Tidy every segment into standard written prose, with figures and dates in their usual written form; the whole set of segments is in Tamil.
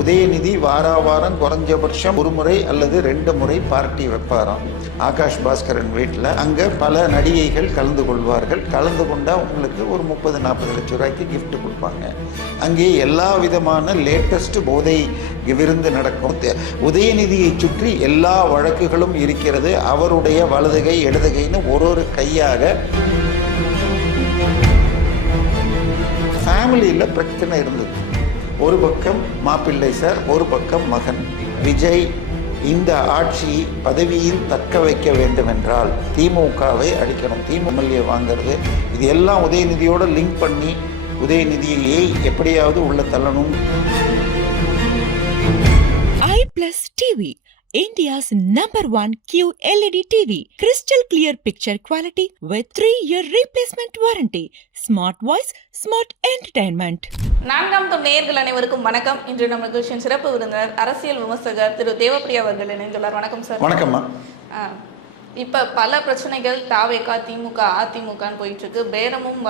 உதயநிதி வாரம் குறைஞ்சபட்சம் ஒரு முறை அல்லது 2 முறை பார்ட்டி வைப்பாராம் ஆகாஷ் பாஸ்கரன் வீட்டில். அங்கே பல நடிகைகள் கலந்து கொள்வார்கள். கலந்து கொண்டால் உங்களுக்கு ஒரு 30-40 லட்சம் ரூபாய்க்கு gift கொடுப்பாங்க. அங்கே எல்லா விதமான லேட்டஸ்ட் போதை விருந்து நடக்கும். உதயநிதியை சுற்றி எல்லா வழக்குகளும் இருக்கிறது. அவருடைய வலதுகை இடதுகைன்னு ஒரு கையாக ஃபேமிலியில் பிரச்சனை இருந்தது. ஒரு பக்கம் மாப்பிள்ளை சார், ஒரு பக்கம் மகன் விஜய். இந்த ஆட்சி பதவியில் தக்க வைக்க வேண்டும் என்றால் திமுகவை அடிக்கணும், திமுக வாங்கிறது, இது எல்லாம் உதயநிதியோட லிங்க் பண்ணி உதயநிதியை எப்படியாவது உள்ள தள்ளணும். iPlus TV, India's #1 QLED TV. Crystal clear picture quality with 3-year replacement warranty. Smart voice, smart entertainment. 4ஆம் தம் நேயர்கள் அனைவருக்கும் வணக்கம். இன்று நம்ம நிகழ்ச்சியின் சிறப்பு விருந்தினர் அரசியல் விமர்சகர் திரு தேவப்பிரியா அவர்கள் இணைந்துள்ளார். வணக்கம் சார். வணக்கம்மா. இப்போ பல பிரச்சனைகள் தாவேகா, திமுக, அதிமுகன்னு போயிட்டு இருக்கு. பேரமும்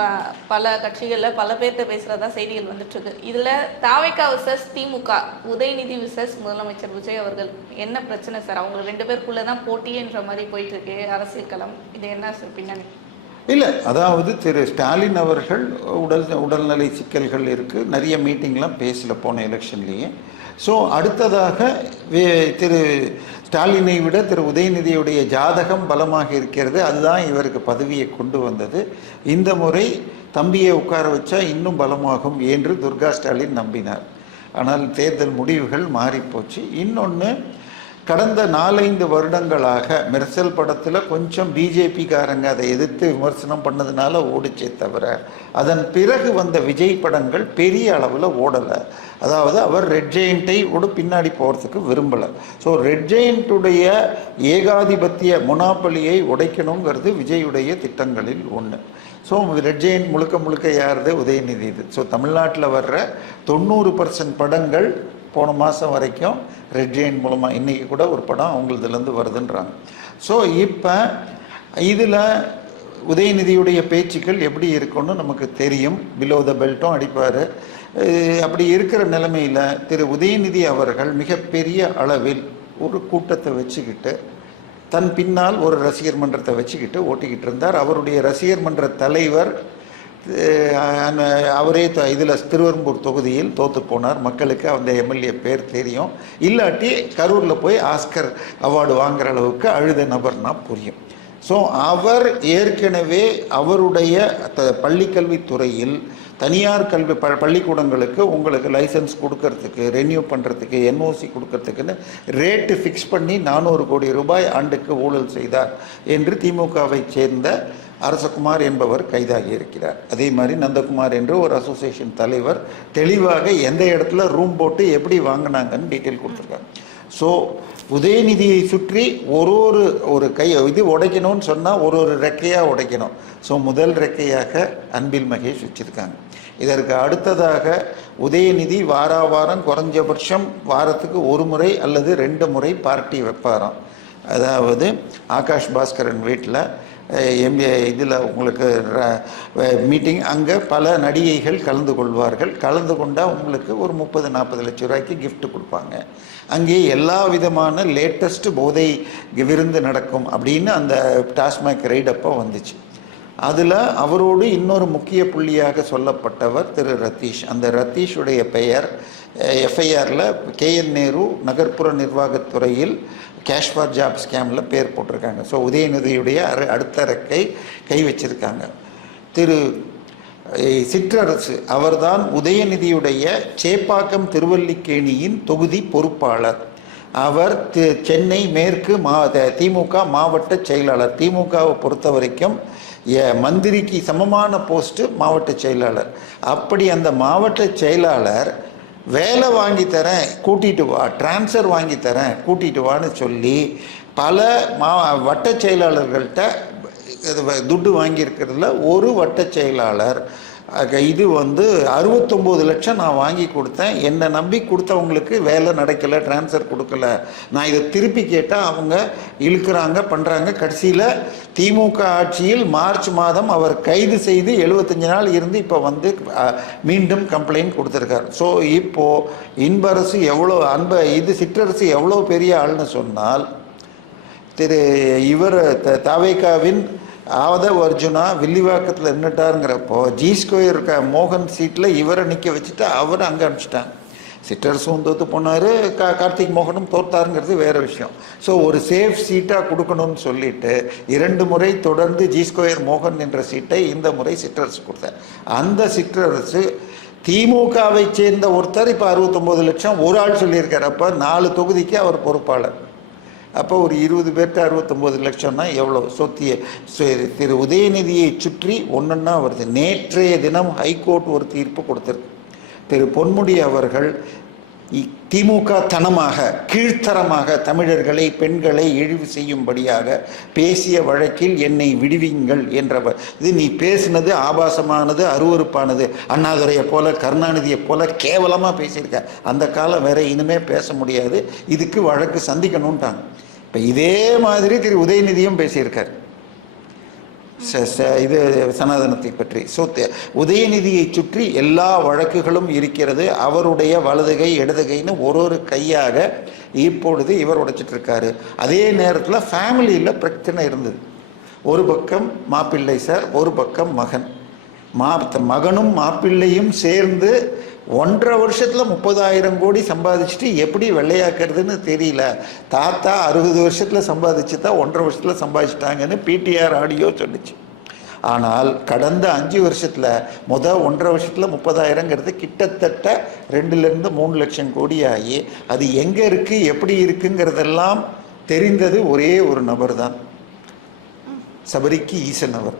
பல கட்சிகளில் பல பேர்கிட்ட பேசுகிறதா செய்திகள் வந்துட்டு இருக்கு. இதில் தாவேகா விசஸ் திமுக, உதயநிதி விசஸ் முதலமைச்சர் விஜய் அவர்கள், என்ன பிரச்சனை சார்? அவங்க 2 பேருக்குள்ளே தான் போட்டின்ற மாதிரி போயிட்டு இருக்கு அரசியல் களம். இது என்ன சார் பின்னணி? இல்லை, அதாவது திரு ஸ்டாலின் அவர்கள் உடல்நிலை சிக்கல்கள் இருக்குது. நிறைய மீட்டிங்லாம் பேசல போன எலெக்ஷன்லேயே. ஸோ அடுத்ததாக திரு ஸ்டாலினை விட திரு உதயநிதியுடைய ஜாதகம் பலமாக இருக்கிறது. அதுதான் இவருக்கு பதவியை கொண்டு வந்தது. இந்த முறை தம்பியை உட்கார வச்சா இன்னும் பலமாகும் என்று துர்கா ஸ்டாலின் நம்பினார். ஆனால் தேர்தல் முடிவுகள் மாறிப்போச்சு. இன்னொன்று, கடந்த 4-5 வருடங்களாக மெர்சல் படத்தில் கொஞ்சம் பிஜேபிக்காரங்க அதை எதிர்த்து விமர்சனம் பண்ணதுனால ஓடிச்சே தவிர அதன் பிறகு வந்த விஜய் படங்கள் பெரிய அளவில் ஓடலை. அதாவது அவர் ரெட் ஜெயண்ட்டை பின்னாடி போகிறதுக்கு விரும்பலை. ஸோ ரெட் ஜெயண்ட்டுடைய ஏகாதிபத்திய மொனாப்பலியை உடைக்கணுங்கிறது விஜயுடைய திட்டங்களில் ஒன்று. ஸோ ரெட் ஜெயண்ட் முழுக்க யாருது? உதயநிதி. இது ஸோ தமிழ்நாட்டில் வர்ற 90% படங்கள் போன மாதம் வரைக்கும் ரெட் ஜெயண்ட் மூலமாக, இன்றைக்கி கூட ஒரு படம் அவங்களதுலேருந்து வருதுன்றாங்க. ஸோ இப்போ இதில் உதயநிதியுடைய பேச்சுக்கள் எப்படி இருக்குன்னு நமக்கு தெரியும். பிலோ த பெல்ட்டும் அடிப்பார். அப்படி இருக்கிற நிலைமையில் திரு உதயநிதி அவர்கள் மிகப்பெரிய அளவில் ஒரு கூட்டத்தை வச்சுக்கிட்டு தன் பின்னால் ஒரு ரசிகர் மன்றத்தை வச்சுக்கிட்டு ஓட்டிக்கிட்டு இருந்தார். அவருடைய ரசிகர் மன்ற தலைவர் அவரே இதில் திருவெரும்பூர் தொகுதியில் தோற்று போனார். மக்களுக்கு அந்த எம்எல்ஏ பேர் தெரியும். இல்லாட்டி கரூரில் போய் ஆஸ்கர் அவார்டு வாங்குகிற அளவுக்கு அழுத நபர்னா புரியும். ஸோ அவர் ஏற்கனவே அவருடைய பள்ளிக்கல்வித்துறையில் தனியார் பள்ளிக்கூடங்களுக்கு உங்களுக்கு லைசன்ஸ் கொடுக்கறதுக்கு, ரெனியூ பண்ணுறதுக்கு, என்ஓசி கொடுக்கறதுக்குன்னு ரேட்டு ஃபிக்ஸ் பண்ணி 400 கோடி ரூபாய் ஆண்டுக்கு ஊழல் செய்தார் என்று திமுகவை சேர்ந்த அரசகுமார் என்பவர் கைதாகி இருக்கிறார். அதே மாதிரி நந்தகுமார் என்று ஒரு அசோசியேஷன் தலைவர் தெளிவாக எந்த இடத்துல ரூம் போட்டு எப்படி வாங்கினாங்கன்னு டீட்டெயில் கொடுத்துருக்காங்க. ஸோ உதயநிதியை சுற்றி ஒரு இது உடைக்கணும்னு சொன்னால் ஒரு ரெக்கையாக உடைக்கணும். ஸோ முதல் ரெக்கையாக அன்பில் மகேஷ் வச்சுருக்காங்க. இதற்கு அடுத்ததாக உதயநிதி வாரம் குறைஞ்சபட்சம் வாரத்துக்கு 1 முறை அல்லது 2 முறை பார்ட்டி வைப்பாராம். அதாவது ஆகாஷ் பாஸ்கரன் வீட்டில் இதில் உங்களுக்கு மீட்டிங். அங்கே பல நடிகைகள் கலந்து கொள்வார்கள். கலந்து கொண்டால் உங்களுக்கு ஒரு 30-40 லட்சம் ரூபாய்க்கு gift கொடுப்பாங்க. அங்கே எல்லா விதமான லேட்டஸ்ட் போதை விருந்து நடக்கும் அப்படின்னு அந்த டாஸ்மாக் ரைடப்போ வந்துச்சு. அதில் அவரோடு இன்னொரு முக்கிய புள்ளியாக சொல்லப்பட்டவர் திரு ரத்தீஷ். அந்த ரத்தீஷுடைய பெயர் எஃப்ஐஆரில் கேஎன் நேரு நகர்ப்புற நிர்வாகத்துறையில் கேஷ் ஃபார் ஜாப் ஸ்கேமில் பேர் போட்டிருக்காங்க. ஸோ உதயநிதியுடைய அடுத்த ரெக்கை கை வச்சிருக்காங்க. திரு சிற்றரசு அவர்தான் உதயநிதியுடைய சேப்பாக்கம் திருவல்லிக்கேணியின் தொகுதி பொறுப்பாளர். அவர் சென்னை மேற்கு திமுக மாவட்ட செயலாளர். திமுகவை பொறுத்த வரைக்கும் மந்திரிக்கு சமமான போஸ்ட்டு மாவட்ட செயலாளர். அப்படி அந்த மாவட்ட செயலாளர் வேலை வாங்கி தரேன் கூட்டிகிட்டு வா, டிரான்ஸ்ஃபர் வாங்கி தரேன் கூட்டிகிட்டு வான்னு சொல்லி பல வட்ட செயலாளர்கள்ட்ட துட்டு வாங்கியிருக்கிறதுல ஒரு வட்ட செயலாளர் இது வந்து 69 லட்சம் நான் வாங்கி கொடுத்தேன், என்னை நம்பி கொடுத்தவங்களுக்கு வேலை நடக்கலை, ட்ரான்ஸ்ஃபர் கொடுக்கல, நான் இதை திருப்பி கேட்டால் அவங்க இழுக்கிறாங்க பண்ணுறாங்க. கடைசியில் திமுக ஆட்சியில் மார்ச் மாதம் அவர் கைது செய்து 75 நாள் இருந்து இப்போ வந்து மீண்டும் கம்ப்ளைண்ட் கொடுத்துருக்கார். ஸோ இப்போது இன்பரசு எவ்வளோ சிற்றரசு எவ்வளோ பெரிய ஆள்னு சொன்னால், இவர் தாவேகாவின் ஆதவ் அர்ஜுனா வில்லிவாக்கத்தில் நின்றுட்டாருங்கிறப்போ G2 மோகன் சீட்டில் இவரை நிற்க வச்சுட்டு அவரை அங்கே அனுப்பிச்சிட்டாங்க. சிற்றரசும் தோற்று போனார், கார்த்திக் மோகனும் தோற்றாருங்கிறது வேறு விஷயம். ஸோ ஒரு சேஃப் சீட்டாக கொடுக்கணும்னு சொல்லிட்டு 2 முறை தொடர்ந்து G2 மோகன் என்ற சீட்டை இந்த முறை சிற்றரசு கொடுத்தார். அந்த சிற்றரசு திமுகவை சேர்ந்த ஒருத்தர் இப்போ 69 லட்சம் ஒரு ஆள் சொல்லியிருக்கார். அப்போ 4 தொகுதிக்கு அவர் பொறுப்பாளர். அப்போ ஒரு 20 பேர்கிட்ட 69 லட்சம்னா எவ்வளோ? திரு உதயநிதியை சுற்றி ஒன்றுன்னா வருது. நேற்றைய தினம் ஹைகோர்ட் ஒரு தீர்ப்பு கொடுத்திருக்கு. திரு பொன்முடி அவர்கள் திமுக தனமாக கீழ்த்தரமாக தமிழர்களை பெண்களை இழிவு செய்யும்படியாக பேசிய வழக்கில் என்னை விடுவிங்கள் என்றவர். இது நீ பேசினது ஆபாசமானது, அருவருப்பானது, அண்ணாதுரையை போல கருணாநிதியை போல கேவலமாக பேசியிருக்க, அந்த காலம் வேற, இனிமே பேச முடியாது, இதுக்கு வழக்கு சந்திக்கணும்ட்டாங்க. இப்போ இதே மாதிரி திரு உதயநிதியும் பேசியிருக்கார் இது சனாதனத்தை பற்றி. ஸோ உதயநிதியை சுற்றி எல்லா வழக்குகளும் இருக்கிறது. அவருடைய வலதுகை இடதுகைன்னு ஒரு கையாக இப்பொழுது இவர் உடைச்சிட்டு இருக்காரு. அதே நேரத்தில் ஃபேமிலியில் பிரச்சனை இருந்தது. ஒரு பக்கம் மாப்பிள்ளை சார், ஒரு பக்கம் மகன். மகனும் மாப்பிள்ளையும் சேர்ந்து 1.5 வருஷத்தில் 30,000 கோடி சம்பாதிச்சுட்டு எப்படி வெள்ளையாக்குறதுன்னு தெரியல. தாத்தா 60 வருஷத்தில் சம்பாதிச்சு தான் 1.5 வருஷத்தில் சம்பாதிச்சிட்டாங்கன்னு பிடிஆர் ஆடியோ சொல்லிச்சு. ஆனால் கடந்த 5 வருஷத்தில் 1.5 வருஷத்தில் 30,000ங்கிறது கிட்டத்தட்ட 2-3 லட்சம் கோடி ஆகி அது எங்கே இருக்குது எப்படி இருக்குங்கிறதெல்லாம் தெரிந்தது ஒரே ஒரு நபர் தான், சபரிக்கு ஈசன் அவர்.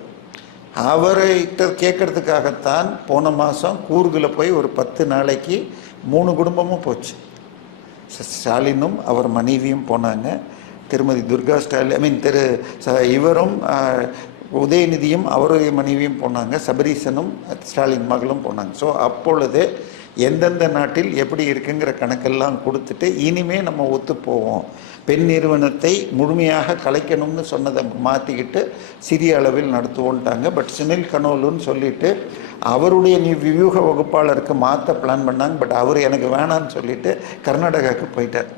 அவர்கிட்ட கேட்கறதுக்காகத்தான் போன மாதம் கூர்கில் போய் ஒரு 10 நாளைக்கு 3 குடும்பமும் போச்சு. ஸ்டாலினும் அவர் மனைவியும் போனாங்க, திருமதி துர்கா ஸ்டாலின் இவரும் உதயநிதியும் அவருடைய மனைவியும் போனாங்க, சபரீசனும் ஸ்டாலின் மகளும் போனாங்க. ஸோ அப்பொழுது எந்தெந்த நாட்டில் எப்படி இருக்குங்கிற கணக்கெல்லாம் கொடுத்துட்டு இனிமே நம்ம ஒத்து போவோம், பெண் நிறுவனத்தை முழுமையாக கலைக்கணும்னு சொன்னதை மாற்றிக்கிட்டு சிறிய அளவில் நடத்துவோன்ட்டாங்க. பட் சுனில் கனோலுன்னு சொல்லிட்டு அவருடைய வியூக வகுப்பாளருக்கு மாற்ற பிளான் பண்ணாங்க. பட் அவர் எனக்கு வேணான்னு சொல்லிட்டு கர்நாடகாவுக்கு போயிட்டார்.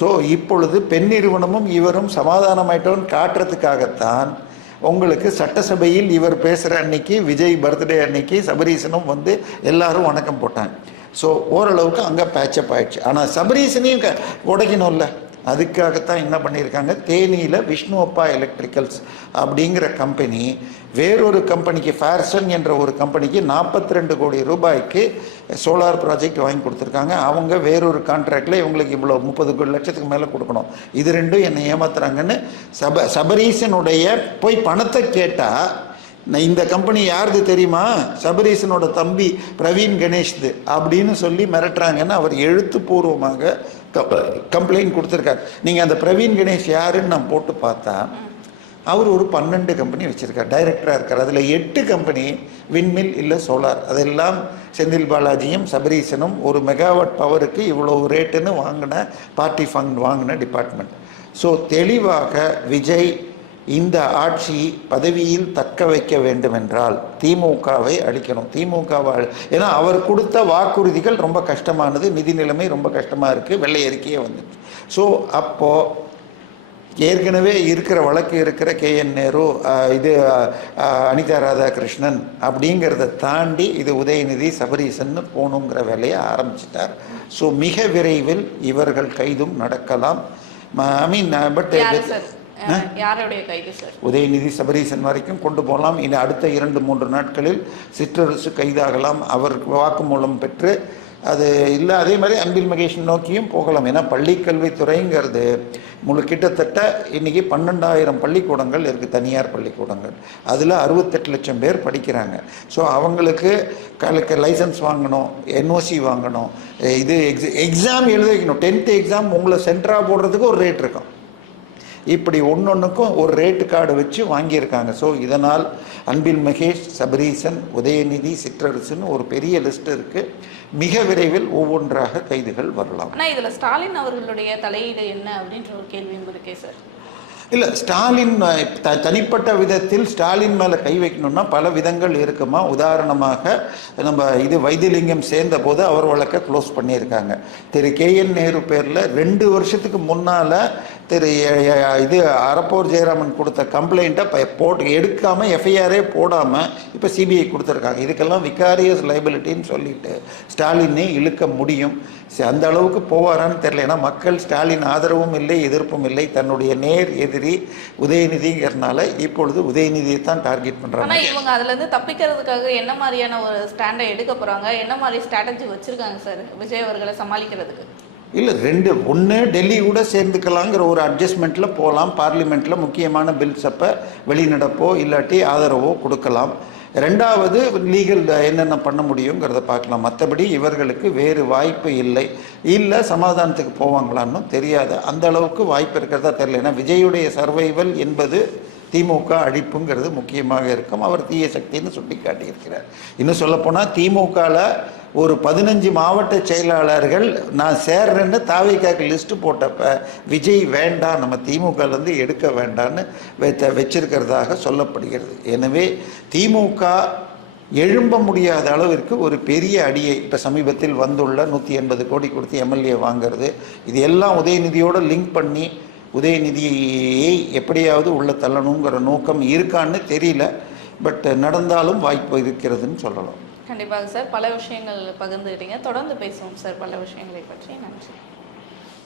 ஸோ இப்பொழுது பெண் நிறுவனமும் இவரும் சமாதானமாயிட்டோன்னு காட்டுறதுக்காகத்தான் உங்களுக்கு சட்டசபையில் இவர் பேசுகிற அன்னைக்கு, விஜய் பர்த்டே அன்னைக்கு சபரீசனும் வந்து எல்லாரும் வணக்கம் போட்டாங்க. ஸோ ஓரளவுக்கு அங்கே பேச்சப் ஆயிடுச்சு. ஆனால் சபரீசனையும் உடைக்கணும்ல, அதுக்காகத்தான் என்ன பண்ணியிருக்காங்க, தேனியில் விஷ்ணு அப்பா எலக்ட்ரிக்கல்ஸ் அப்படிங்கிற கம்பெனி வேறொரு கம்பெனிக்கு, ஃபேர்சன் என்ற ஒரு கம்பெனிக்கு 42 கோடி ரூபாய்க்கு சோலார் ப்ராஜெக்ட் வாங்கி கொடுத்துருக்காங்க. அவங்க வேறொரு கான்ட்ராக்டில் இவங்களுக்கு இவ்வளோ 30 லட்சத்துக்கு மேலே கொடுக்கணும். இது ரெண்டும் என்னை ஏமாத்துறாங்கன்னு சபரீசனுடைய போய் பணத்தை கேட்டால், இந்த கம்பெனி யாருது தெரியுமா, சபரீசனோட தம்பி பிரவீன் கணேஷ்து அப்படின்னு சொல்லி மிரட்டுறாங்கன்னு அவர் எழுத்துப்பூர்வமாக கம்ப்ளைண்ட் கொடுத்துருக்காரு. நீங்கள் அந்த பிரவீன் கணேஷ் யாருன்னு நான் போட்டு பார்த்தா அவர் ஒரு 12 கம்பெனி வச்சுருக்கார், டைரக்டராக இருக்கார். அதில் 8 கம்பெனி விண்மில் இல்லை சோலார். அதெல்லாம் செந்தில் பாலாஜியும் சபரீசனும் ஒரு மெகாவாட் பவருக்கு இவ்வளோ ரேட்டுன்னு வாங்கின பார்ட்டி ஃபண்ட் வாங்கின டிபார்ட்மெண்ட். ஸோ தெளிவாக விஜய் இந்த ஆட்சி பதவியில் தக்க வைக்க வேண்டுமென்றால் திமுகவை அழிக்கணும். திமுகவை ஏன்னா அவர் கொடுத்த வாக்குறுதிகள் ரொம்ப கஷ்டமானது, நிதி நிலைமை ரொம்ப கஷ்டமாக இருக்குது, வெள்ளை அறிக்கையே வந்துச்சு. ஸோ அப்போது ஏற்கனவே இருக்கிற வழக்கு இருக்கிற KN நேரு, இது அனிதா ராதாகிருஷ்ணன் அப்படிங்கிறத தாண்டி இது உதயநிதி சபரீசன்னு போகணுங்கிற வேலையை ஆரம்பிச்சிட்டார். ஸோ மிக விரைவில் இவர்கள் கைதும் நடக்கலாம். பட் யாருடைய கைது சார்? உதயநிதி சபரீசன் வரைக்கும் கொண்டு போகலாம். இனி அடுத்த 2-3 நாட்களில் சிற்றரசு கைதாகலாம், அவர் வாக்குமூலம் பெற்று. அது இல்லை அதே மாதிரி அன்பில் மகேஷ் நோக்கியும் போகலாம். ஏன்னா பள்ளிக்கல்வித்துறைங்கிறது கிட்டத்தட்ட இன்றைக்கி 12,000 பள்ளிக்கூடங்கள் இருக்குது, தனியார் பள்ளிக்கூடங்கள். அதில் 68 லட்சம் பேர் படிக்கிறாங்க. ஸோ அவங்களுக்கு லைசன்ஸ் வாங்கணும், NOC வாங்கணும், இது எக்ஸாம் எழுத வைக்கணும். 10th எக்ஸாம் உங்களை சென்டராக போடுறதுக்கு ஒரு ரேட் இருக்கும். இப்படி ஒன்றொன்றுக்கும் ஒரு ரேட்டு கார்டு வச்சு வாங்கியிருக்காங்க. ஸோ இதனால் அன்பில் மகேஷ், சபரீசன், உதயநிதி, சிற்றரசுன்னு ஒரு பெரிய லிஸ்ட் இருக்குது. மிக விரைவில் ஒவ்வொன்றாக கைதுகள் வரலாம். ஆனால் இதில் ஸ்டாலின் அவர்களுடைய தலையீடு என்ன அப்படின்ற ஒரு கேள்வியும் இருக்கே சார். இல்லை, ஸ்டாலின் தனிப்பட்ட விதத்தில் ஸ்டாலின் மேலே கை வைக்கணும்னா பல விதங்கள் இருக்குமா. உதாரணமாக நம்ம வைத்திலிங்கம் சேர்ந்த போது அவர் வழக்கை க்ளோஸ் பண்ணியிருக்காங்க. திரு KN நேரு பேரில் 2 வருஷத்துக்கு முன்னால் திரு அரப்போர் ஜெயராமன் கொடுத்த கம்ப்ளைண்ட்டை எடுக்காமல் FIR போடாமல் இப்போ CBI கொடுத்துருக்காங்க. இதுக்கெல்லாம் விகாரியஸ் லைபிலிட்டின்னு சொல்லிட்டு ஸ்டாலினை இழுக்க முடியும். அந்த அளவுக்கு போவாரான்னு தெரியல. ஏன்னா மக்கள் ஸ்டாலின் ஆதரவும் இல்லை, எதிர்ப்பும் இல்லை. தன்னுடைய நேர் எதிரி உதயநிதிங்கிறதுனால இப்பொழுது உதயநிதியை தான் டார்கெட் பண்ணுறாங்க. ஆனால் இவங்க அதுலேருந்து தப்பிக்கிறதுக்காக என்ன மாதிரியான ஒரு ஸ்டாண்டை எடுக்க போகிறாங்க, என்ன மாதிரி ஸ்ட்ராட்டஜி வச்சுருக்காங்க சார் விஜய் அவர்களை சமாளிக்கிறதுக்கு? இல்லை, ஒன்று டெல்லி கூட சேர்ந்துக்கலாங்கிற ஒரு அட்ஜஸ்ட்மெண்ட்டில் போகலாம். பார்லிமெண்ட்டில் முக்கியமான பில்ஸ் அப்போ வெளிநடப்போ இல்லாட்டி ஆதரவோ கொடுக்கலாம். ரெண்டாவது லீகல் என்னென்ன பண்ண முடியுங்கிறத பார்க்கலாம். மற்றபடி இவர்களுக்கு வேறு வாய்ப்பு இல்லை சமாதானத்துக்கு போவாங்களான்னு தெரியாது. அந்த அளவுக்கு வாய்ப்பு இருக்கிறதா தெரியல. ஏன்னா விஜயுடைய சர்வைவல் என்பது திமுக அழிப்புங்கிறது முக்கியமாக இருக்கும். அவர் தீய சக்தின்னு சுட்டி காட்டியிருக்கிறார். இன்னும் சொல்லப்போனால் திமுகவில் ஒரு 15 மாவட்ட செயலாளர்கள் நான் சேர்றேன்னு தாவேக்காக்கு லிஸ்ட்டு போட்டப்ப விஜய் வேண்டாம், நம்ம திமுகலேருந்து எடுக்க வேண்டான்னு வச்சிருக்கிறதாக சொல்லப்படுகிறது. எனவே திமுக எழும்ப முடியாத அளவிற்கு ஒரு பெரிய அடியை இப்போ சமீபத்தில் வந்துள்ள 180 கோடி கொடுத்து MLA வாங்கிறது, இது எல்லாம் உதயநிதியோடு லிங்க் பண்ணி உதயநிதியை எப்படியாவது உள்ள தள்ளணுங்கிற நோக்கம் இருக்கான்னு தெரியல. பட் நடந்தாலும் வாய்ப்பு இருக்கிறதுன்னு சொல்லலாம். கண்டிப்பாக சார், பல விஷயங்கள் பகிர்ந்துக்கிட்டீங்க. தொடர்ந்து பேசுவோம் சார் பல விஷயங்களை பற்றி. நன்றி.